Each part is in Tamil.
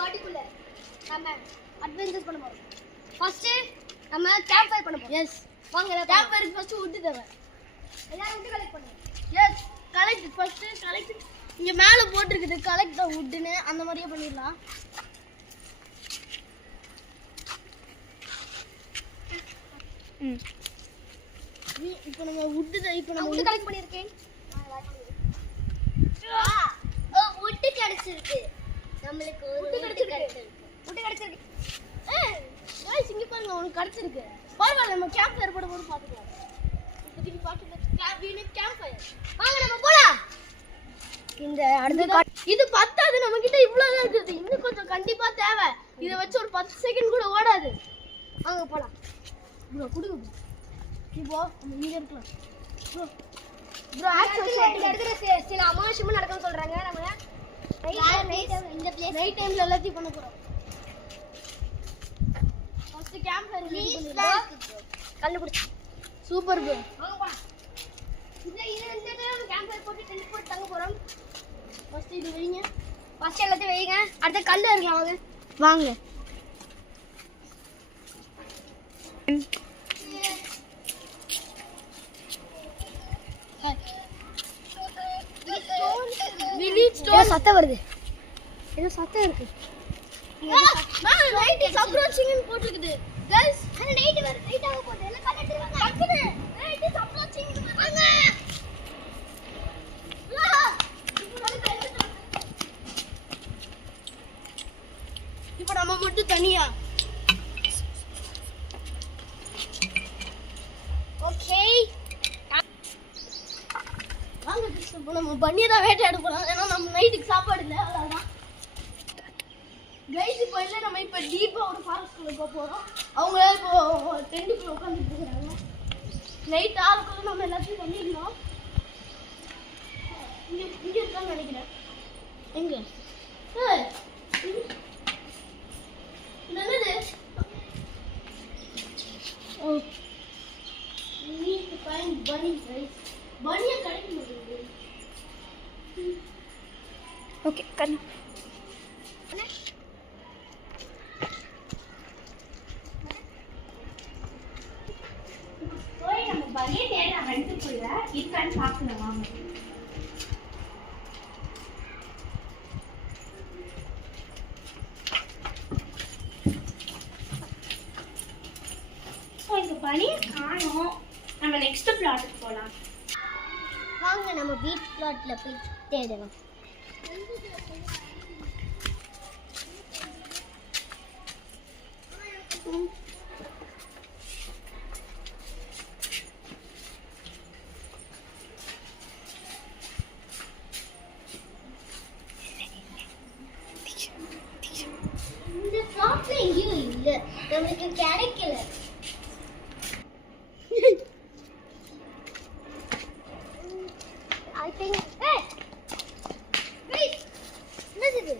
காட்டுக்குள்ள நம்ம அட்வென்ச்சர்ஸ் பண்ண போறோம். ஃபர்ஸ்ட் நம்ம கேம்ப் ஃபயர் பண்ண போறோம். எஸ் வாங்க கேம்ப் ஃபயருக்கு ஃபர்ஸ்ட் wood தேவை. எல்லாரும் wood கலெக்ட் பண்ணுங்க. எஸ் கலெக்ட் ஃபர்ஸ்ட் கலெக்ட் இங்க மேல போட்டுருக்குது கலெக்ட் தி woodனு அந்த மாதிரியே பண்ணிடலாம். இப்போ நம்ம wood கலெக்ட் பண்ணிருக்கேன். wood கிடைச்சிருக்கு. நம்மளுக்கு wood கிடைச்சிருக்கு. गाइस இங்க பாருங்க உங்களுக்கு கிடைச்சிருக்கு. பரவாயில்லை நம்ம கேம்ப் ஃபயர் போடும்போது பாத்துக்கலாம். இப்போதைக்கு பாத்துக்கலாம் கேம்ப் ஃபயர். வாங்க நம்ம போலாம். இந்த அடுத்த இது பத்தாது நம்ம கிட்ட இவ்வளவு தான் இருக்குது. இன்னும் கொஞ்சம் கண்டிப்பா தேவை. இத வச்சு ஒரு 10 செகண்ட் கூட ஓடாது. வாங்க போலாம். ப்ரோ குடுங்க. இப்போ இங்க இருக்கலாம். ப்ரோ ஆக்சுவலி எடுக்கிற சில அமாவாசையும் நடக்கும்னு சொல்றாங்க. நம்ம இந்த பிளேஸ் நைட் டைம்ல எல்லாத்தையும் பண்ண போறோம். ஃபர்ஸ்ட் கேம்ப் ஃபயர் ரெடி பண்ணிடலாம். கண்டுபிடிச்சு சூப்பர் ப்ரோ. வாங்க போலாம். இந்த நம்ம கேம்ப் ஃபயர் போட்டு டென்ட் போட்டு தங்க போறோம். ஃபர்ஸ்ட் இது வைங்க. ஃபர்ஸ்ட் எல்லாத்தையும் வைங்க. அடுத்து கல்ல இருக்கலாம் வாங்க. வாங்க. சத்தம் வருது. ஏதோ சத்தம் இருக்கு. நைட் இஸ் அப்ரோச்சிங் போட்டுக்குது. गाइस அந்த நைட் வர நைட் ஆக போகுது. எல்லாம் கலெக்ட் வாங்க. டக்குனு நைட் இஸ் அப்ரோச்சிங் வாங்க. இப்போ நம்ம மட்டும் தனியா. ஓகே வாங்க இப்போ நம்ம பன்னியை தான் வேட்டையாட போறோம். ஏன்னா நம்ம நைட்டுக்கு சாப்பாடு இல்லை அவ்வளோதான். கைஸ் இப்போ இல்லை நம்ம இப்போ டீப்பாக ஒரு ஃபாரஸ்ட்குள்ளே போக போகிறோம். அவங்க இப்போ டென்ட்டுக்குள்ளே உட்காந்துட்டு இருக்கிறாங்க. நைட் ஆளுக்குள்ள நம்ம எல்லாத்தையும் பண்ணிடலாம். இங்கே இருக்கான்னு நினைக்கிறேன். எங்கே என்னது ஓ need to find bunny guys. bunny கிடைக்க முடியுது. ஓகே கண்ணு போய் நம்ம bunny தேட ரெண்டுக்குள்ள இருக்கான்னு பார்க்கலாம் வாங்க. bunny காணோம். நம்ம நெக்ஸ்ட் பிளாட்டுக்கு போலாம். வாங்க நம்ம பீச் பிளாட்ல போய் தேடலாம். இந்த பிளாட்ல எங்கேயும் இல்லை. நமக்கு கிடைக்கல. I think wait என்னது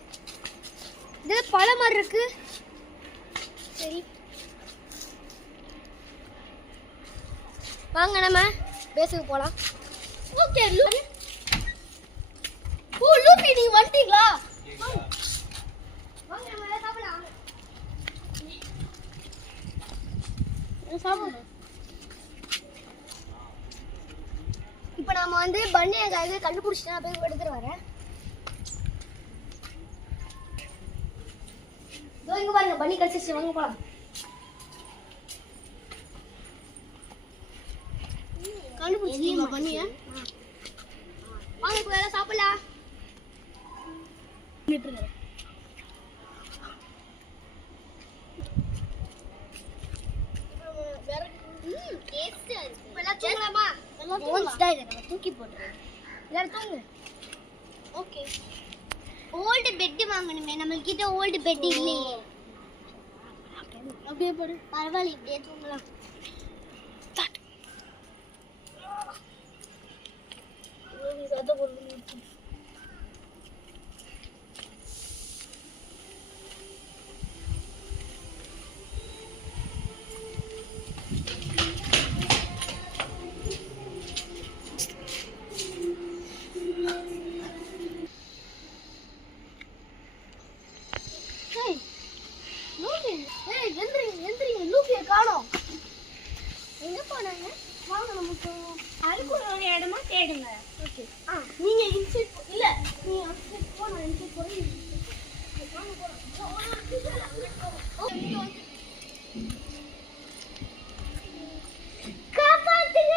இது பழ மாதிரி இருக்கு. சரி வாங்க நம்ம பேசுக்கு போலாம். ஓகே ஓ லூபி நீங்க வந்துட்டீங்களா? வாங்க நம்ம சாப்பிடலாம். சாப்பிடுங்க. இப்போ நாம வந்து பன்னியை கண்டுபிடிச்சிட்டு நான் போய் எடுத்துட்டு வரேன். இங்க பாருங்க பன்னி கிடைச்சிச்சு. வாங்க போலாம். கண்டுபிடிச்சிங்க பன்னியை? வாங்க இப்போ எல்லாம் சாப்பிடலாம். தூக்கி போட்டுருங்க. எல்லாரும் தூங்க. ஓகே ஓல்டு பெட் வாங்கணுமே. நம்ம கிட்ட ஓல்டு பெட் இல்லையே. அப்படியே போடு. பரவாயில்ல இப்படியே தூங்கலாம். இடமா தேடுங்க. ஓகே. நீங்க இன்சைட் இல்ல நீ அவுட்சைட் போ, நான் இன்சைட் போய் வாங்க போலாம். காப்பாத்துங்க.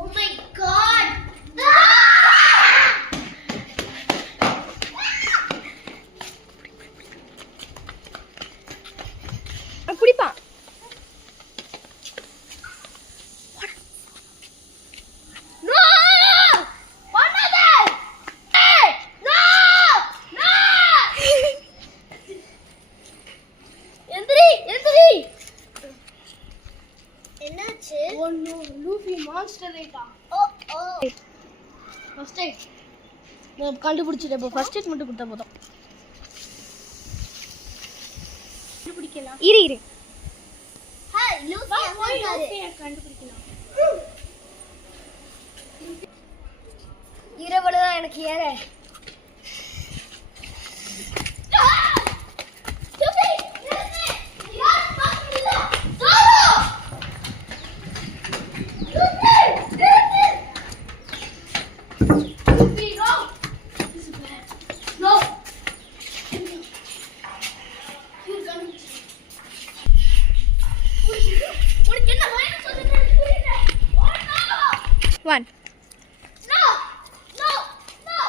Oh my god. புடிப்பா. நோ! பண்ணாத! ஏய்! நோ! நோ! எந்திரி, எந்திரி. என்னாச்சு? ஓ நோ, லூஃபி மான்ஸ்டர் ரைட்டா. Oh oh. First aid. நான் கண்டுபிடிச்சிட்டேன். இப்போ ஃபர்ஸ்ட் எய்ட் மட்டும் கொடுத்தா போதும். கண்டுபிடிக்கலாம். இரு. ஹாய், லூஃபி லூஃபியை கண்டுபிடிக்கலாம். இரவுல தான் எனக்கு ஏற. One. No! No! No!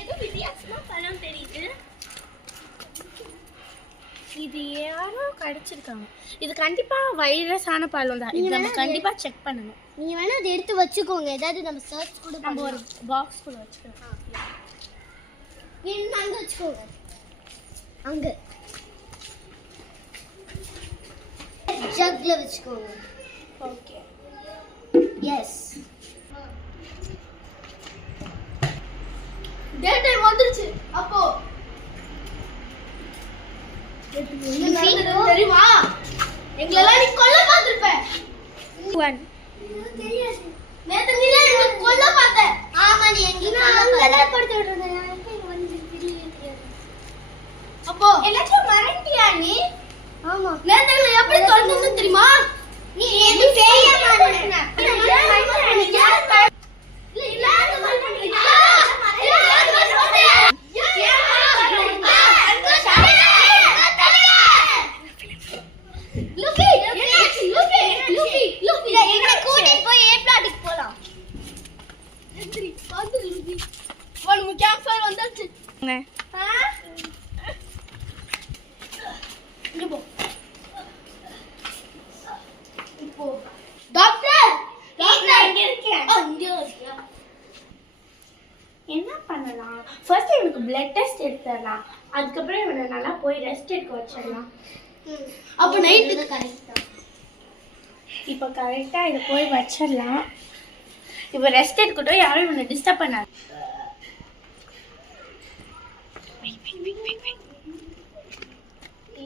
ஏதோ வித்தியாசமா பழம் தெரியுது. இது யாரோ கடிச்சிருக்காங்க. இது கண்டிப்பா வைரஸான பழம் தான். இது நம்ம கண்டிப்பா செக் பண்ணணும். நீங்க வேணா அதை எடுத்து வச்சுக்கோங்க. ஏதாவது நம்ம சர்ச் கூட நம்ம ஒரு பாக்ஸ் குள்ள வச்சுக்கலாம். என்ன அங்க வச்சுக்கோங்க. அங்க ஜக்ல வச்சுக்கோங்க. ஓகே. எஸ். டே டைம் வந்துருச்சு. அப்போ தெரியுமா? எங்களெல்லாம் நீ கொல்ல பார்த்திருப்ப. One. தெரியாது. நேத்து நீ எங்களை கொல்ல பார்த்த. ஆமா, நீ எங்களை கொல்ல படுத்து விடுறத நான் இங்க வந்து தெரியாது. அப்போ எல்லாத்தையும் மறந்துட்டியா நீ? ஆமா. நேத்து எங்களை எப்படி கொல்லுன்னு தெரியுமா? நீ எது செய்ய மாட்டேன. என்ன பண்ணலாம்? ஃபர்ஸ்ட் இவனுக்கு பிளட் டெஸ்ட் எடுத்துடலாம். அதுக்கப்புறம் இவனை நல்லா போய் ரெஸ்ட் எடுக்க வச்சிடலாம். அப்ப நைட்டு கரெக்ட்டா. இப்போ கரெக்டா இதை போய் வச்சிடலாம். இப்போ ரெஸ்ட் எடுக்கட்டும். யாரும் இவனை டிஸ்டர்ப் பண்ணாது.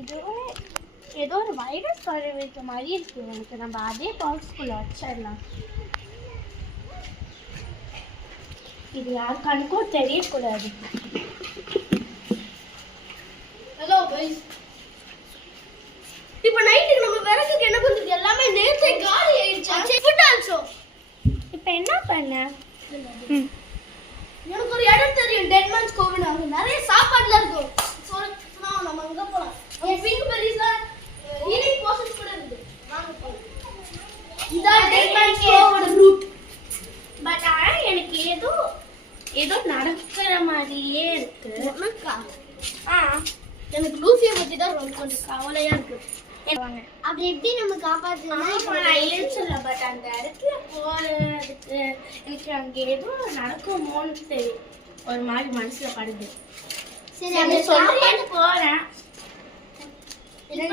இது ஏதோ ஒரு வைரஸ் பரவிட்ட மாதிரி இருக்கு எனக்கு. நம்ம அதே பாக்ஸ்குள்ள வச்சிடலாம். இது யார் கணக்கும் தெரியக்கூடாது. Hello guys. இப்போ நைட்டுக்கு நம்ம விறகுக்கு என்ன பண்றது? எல்லாமே நேத்தே காலி ஆயிடுச்சு. Food also. இப்போ என்ன பண்ண? எனக்கு ஒரு இடம் தெரியும். டெட் மேன்ஸ் கோவில். அங்க நிறைய சாப்பாடுல இருக்கும். சொன்னா நம்ம அங்க போலாம். அங்க பிங்க் பெரிஸ்ல ஹீலிங் போஷன்ஸ் கூட இருக்கு. வாங்க போலாம். இதான் டெட் மேன்ஸ் கோவோட ரூட். பட் ஆனா எனக்கு ஏதோ நடக்கிற மாதிரியே இருக்கு. உனக்கா? எனக்கு லூஃபியை பத்தி தான் கொஞ்சம் கவலையா இருக்கு. அப்படி எப்படி நம்ம காப்பாற்றலாம்? பட் அந்த இடத்துல போறதுக்கு எனக்கு அங்க ஏதோ நடக்குமோன்னு தெரியும். ஒரு மாதிரி மனசுல படுது. சரி, அந்த சொல்லிட்டு போறேன்.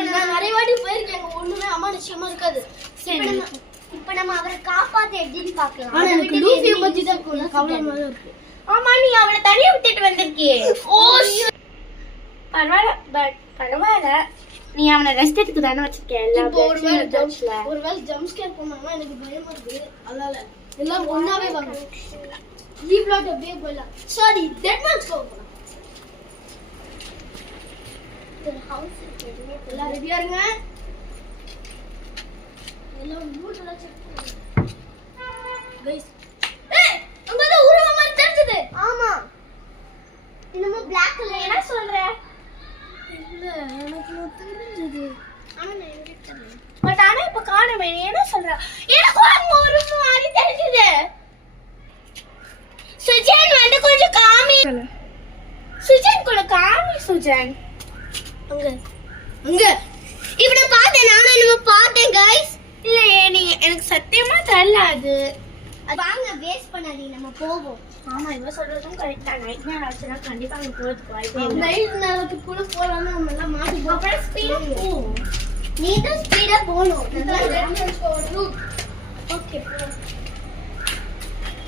நான் நிறைய வாட்டி போயிருக்கேன். ஒண்ணுமே அமானுஷ்யமா இருக்காது. சரி, இப்ப நம்ம அவரை காப்பாத்த எப்படின்னு பாக்கலாம். ஆனா எனக்கு லூஃபியை பத்தி தான் கவலையா இருக்கு. ஆமா, நீ அவளை தனியா விட்டுட்டு வந்திருக்கியே. ஓ பரவாயில்ல. பட் பரவாயில்ல, நீ அவனை ரெஸ்ட் எடுத்து தானே வச்சிருக்க. ஒருவேளை ஜம்ப் ஸ்கேர் பண்ணாங்கன்னா எனக்கு பயமா இருக்கு. அதனால எல்லாம் ஒண்ணாவே வாங்க. லீவ் லாட் அப்படியே போயிடலாம். சாரி, டெட் மேன்ஸ் கோ போலாம். ஹவுஸ் எதுவுமே எல்லாம் ரெடியா இருங்க. எல்லாம் லூட் எல்லாம் செக் பண்ணுங்க. गाइस ஏய் அங்க ஏதோ உருவம் மாதிரி தெரிஞ்சது. ஆமா இன்னும் black கலர் என்ன சொல்ற? இல்ல எனக்கு தெரிஞ்சது. ஆனா நான் எங்க தெரியல. பட் ஆனா இப்ப காணோமே. நீ என்ன சொல்ற? எனக்கு அங்க ஒரு மாதிரி தெரிஞ்சது. சுஜன் வந்து கொஞ்சம் காமி. சுஜன் கூட காமி சுஜன். அங்க அங்க இப்படி பார்த்தேன் நானும் நம்ம பார்த்தேன் गाइस. இல்ல நீங்க எனக்கு சத்தியமா தெரியல அது. வாங்க வேஸ்ட் பண்ணாதீங்க நம்ம போவோம். ஆமா இவ சொல்றதும் கரெக்ட் தான். நைட் நேரம் ஆச்சுன்னா கண்டிப்பா அங்க போறதுக்கு வாய்ப்பே இல்ல. நைட் நேரத்துக்குள்ள போலாம்னா நம்ம எல்லாம் மாட்டிப்போம். அப்புறம் ஸ்பீடா போவோம். நீ தான் ஸ்பீடா போணும். ஓகே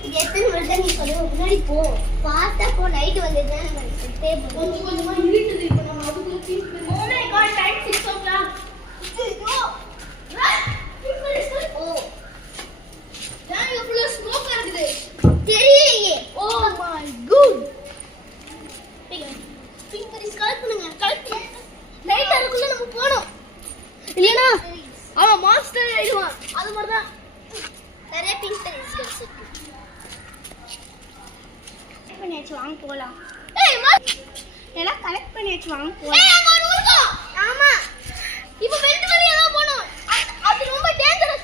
இது எத்தனை வருஷம் நீ சொல்லுவ முன்னாடி போ. பார்த்தா போ நைட் வந்துட்டா நம்ம செட்டே போவோம். கொஞ்சமா இருட்டுது. இப்ப நம்ம அதுக்குள்ள திங்க் பண்ணி. Oh my god, time 6 o'clock. Go. Run. ஓ நான் இவ்வளவு ஸ்மோக் இருக்குது. தெரியலையே. Oh my god. Pink Paris collect பண்ணுங்க. கலெக்ட் நைட் அதுக்குள்ள நம்ம போணும். இல்லனா அவன் மாஸ்டர் ஆயிடுவான். அது மாதிரி தான். நிறைய பிங்க் பரிஸ் இருக்கு. பண்ணியாச்சு வாங்க போலாம். ஏய் எல்லாம் கலெக்ட் பண்ணியாச்சு வாங்க போலாம். ஏய் அங்க ஒரு உருவம். ஆமா இப்போ வெண்ட் வழியா தான் போணும். அது ரொம்ப டேஞ்சரஸ்.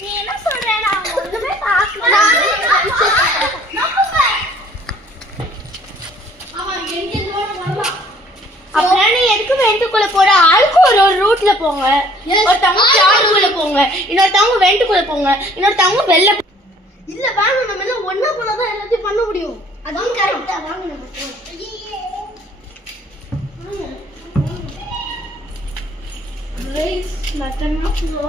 நீ என்ன சொல்ற? நான் ஒண்ணுமே பார்க்கல. அப்புறம் நீ எதுக்கு வெண்டுக்குள்ள போற? ஆளுக்கு ஒரு ஒரு ரூட்ல போங்க. ஒருத்தவங்க சாடுக்குள்ள போங்க, இன்னொருத்தவங்க வெண்டுக்குள்ள போங்க, இன்னொருத்தவங்க வெள்ள. இல்ல வாங்க நம்ம எல்லாம் ஒண்ணா போனா தான் எல்லாத்தையும் பண்ண முடியும். அதுவும் கரெக்டா. வாங்க நம்ம போலாம். ரைஸ் மட்டனா போ.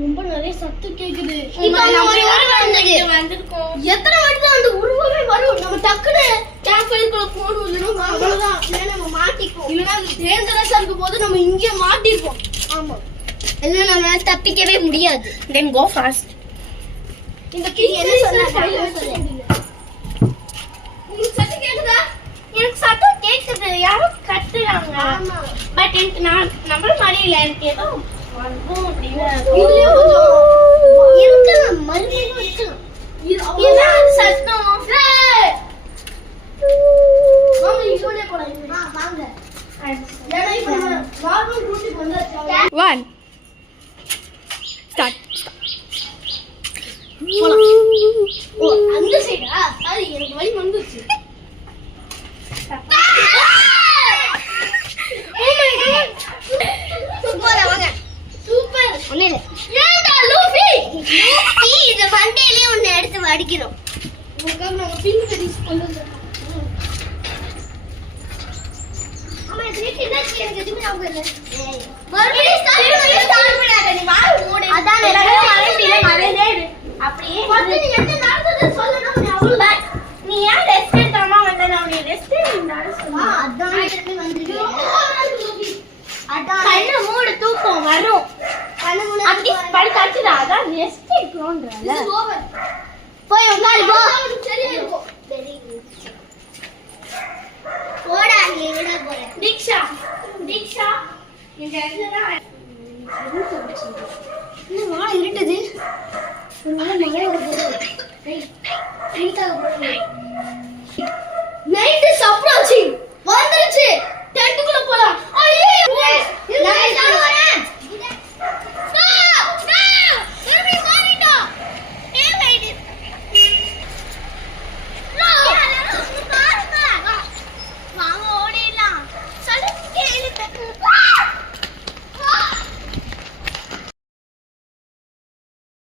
ரொம்ப நிறைய சத்தம் கேக்குது. இப்போ நம்ம ஒரு உருவம் வந்திருக்கோம். எத்தனை வாட்டி தான் அந்த உருவமே வரும்? நம்ம டக்குனு கேம்ப் ஃபயர்க்குள்ள போணும். இல்லைன்னா அவ்வளவுதான். இல்ல நம்ம மாட்டிக்குவோம். இல்லைன்னா டேஞ்சரஸா இருக்கும் போது நம்ம இங்கே மாட்டிருப்போம். ஆமா இல்ல நம்ம தப்பிக்கவே முடியாது. தென் கோ ஃபாஸ்ட். இந்த கிங் என்ன சொன்னா உங்களுக்கு சத்தம் கேக்குதா? எனக்கு சத்தம் கேக்குது. யாரோ கத்துறாங்க. ஆமா. பட் எனக்கு நான் நம்பர் மாதிரி இல்ல. எனக்கு ஏதோ வரும் அப்படின்னு இதுலயும் கொஞ்சம் இருக்கலாம். மறுபடியும் இருக்கலாம். என்ன சத்தம்? வாங்க இங்கோலே போலாம். வாங்க. ஏன்னா இப்ப நம்ம நார்மல் ரூட்டுக்கு வந்தாச்சு. 1 ஸ்டார்ட். ஓ அந்த சைடா? சாரி எனக்கு வழி வந்துச்சு. சூப்பரா வாங்க. சூப்பர். ஒண்ணே இல்ல. ஏண்டா லூஃபி? லூஃபி இந்த மண்டையிலே ஒன்னு எடுத்து வடிக்கிறோம். உங்களுக்கு நாங்க பிங்க் பெரிஸ் கொண்டு வந்திருக்கோம். ஆமா இதுக்கு என்னாச்சு? எனக்கு எதுவுமே ஞாபகம் இல்ல. மறுபடியும் ஸ்டார்ட் பண்ணாத. நீ வாய் மூடு. அதான் எல்லாரும் மறைந்தில மறைந்தே இரு. அப்படியே வந்து நீ என்ன நடந்தது சொல்லணும். நீ அவ்வளவுதான். நீ ஏன் ரெஸ்ட் எடுக்காம வந்த? நான் நீ ரெஸ்ட் எடுந்தாலும் சொல்லு. அதான் திருப்பி வந்துருக்கேன். அதான் கண்ணு மூடு தூக்கம் வரும். கண்ணு மூடு அப்படி படுத்தாச்சுடா. அதான் ரெஸ்ட் எடுக்கறோம்ன்றல. This is over. போய் உட்காரு போ. சரியா இருக்கும். Very good. போடா நீ எங்கடா போற? தீக்ஷா. தீக்ஷா இந்த இடத்துல தான் இன்னும் வாழை இருட்டுது. ஒரு வேளை மழை வருது. நைட்டாக போடுங்க. நைட்டு சப்ராச்சி வந்துருச்சு. டென்ட்டுக்குள்ள போலாம்.